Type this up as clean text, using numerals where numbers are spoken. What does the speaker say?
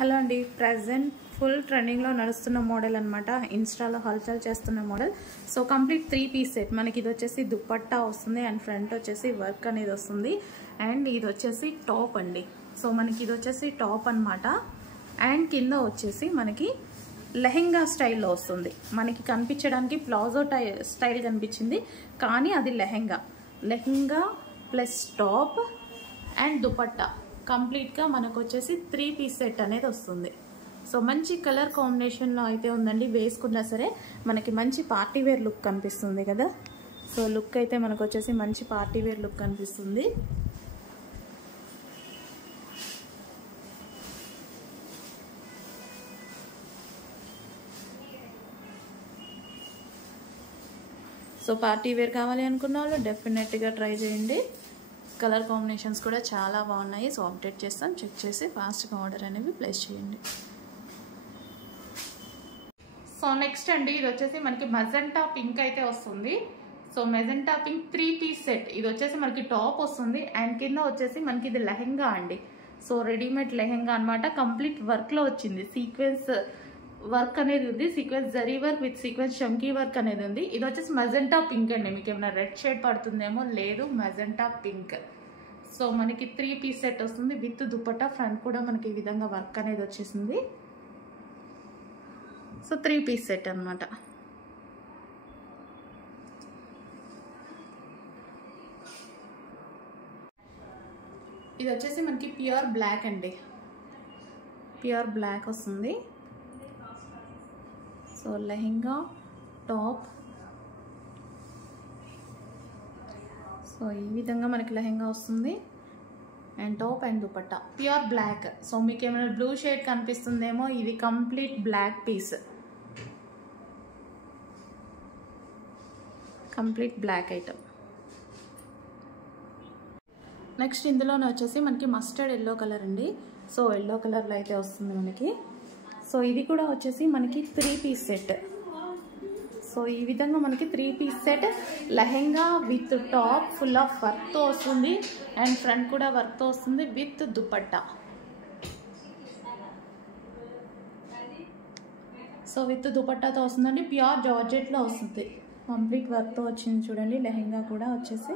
Hello అండి, present full ట్రెండింగ్లో నడుస్తున్న మోడల్ అనమాట. ఇన్స్టాలో హల్చల్ చేస్తున్న model. So complete 3 piece set. మనకి ఇది వచ్చేసి దుపట్టా వస్తుంది అండ్ ఫ్రంట్ వచ్చేసి వర్క్ అనేది వస్తుంది అండ్ ఇది వచ్చేసి టాప్ అండి. సో మనకి ఇది వచ్చేసి టాప్ అనమాట అండ్ కింద వచ్చేసి మనకి లెహెంగా స్టైల్లో వస్తుంది. మనకి కనిపించడానికి ప్లాజో స్టైల్ కనిపించింది కానీ అది lehenga plus top and dupatta కంప్లీట్గా మనకు వచ్చేసి 3 పీస్ సెట్ అనేది వస్తుంది. సో మంచి కలర్ కాంబినేషన్లో అయితే ఉందండి. వేసుకున్నా సరే మనకి మంచి పార్టీ వేర్ లుక్ కనిపిస్తుంది కదా. సో లుక్ అయితే మనకు వచ్చేసి మంచి పార్టీ వేర్ లుక్ కనిపిస్తుంది. సో పార్టీ వేర్ కావాలి అనుకున్న వాళ్ళు డెఫినెట్గా ట్రై చేయండి. కలర్ కాంబినేషన్స్ కూడా చాలా బాగున్నాయి. సో అప్డేట్ చేస్తాం, చెక్ చేసి ఫాస్ట్గా ఆర్డర్ అనేవి ప్లేస్ చేయండి. సో నెక్స్ట్ అండి, ఇది వచ్చేసి మనకి మెజెంటా పింక్ అయితే వస్తుంది. So magenta pink 3 piece set. ఇది వచ్చేసి మనకి టాప్ వస్తుంది అండ్ కింద వచ్చేసి మనకి ఇది లెహెంగా అండి. సో రెడీమేడ్ లెహెంగా అనమాట. కంప్లీట్ వర్క్లో వచ్చింది. సీక్వెన్స్ వర్క్ అనేది ఉంది. Sequence zari work with sequence chunky work అనేది ఉంది. ఇది వచ్చేసి మెజెంటా పింక్ అండి. మీకు ఏమైనా రెడ్ షేడ్ పడుతుందేమో, లేదు, మెజెంటా పింక్. సో మనకి 3 పీస్ సెట్ వస్తుంది విత్ దుపట్టా. ఫ్రంట్ కూడా మనకి ఈ విధంగా వర్క్ అనేది వచ్చేసింది. సో 3 పీస్ సెట్ అనమాట. ఇది వచ్చేసి మనకి ప్యూర్ బ్లాక్ అండి. ప్యూర్ బ్లాక్ వస్తుంది. So lehenga top. సో ఈ విధంగా మనకి లెహెంగా వస్తుంది and top and dupatta pure black. So మీకు ఏమైనా బ్లూ షేడ్ కనిపిస్తుందేమో, ఇది complete black piece, complete black item. Next ఇందులోనే వచ్చేసి మనకి మస్టర్డ్ ఎల్లో కలర్ అండి. సో ఎల్లో కలర్లో అయితే వస్తుంది మనకి. సో ఇది కూడా వచ్చేసి మనకి 3 పీస్ సెట్. సో ఈ విధంగా మనకి 3 piece set lehenga with top full of వర్క్తో వస్తుంది అండ్ ఫ్రంట్ కూడా వర్క్తో వస్తుంది విత్ దుపట్టా. సో విత్ దుపట్టాతో వస్తుందండి. ప్యూర్ జార్జెట్లో వస్తుంది. కంప్లీట్ వర్క్తో వచ్చింది చూడండి. లెహెంగా కూడా వచ్చేసి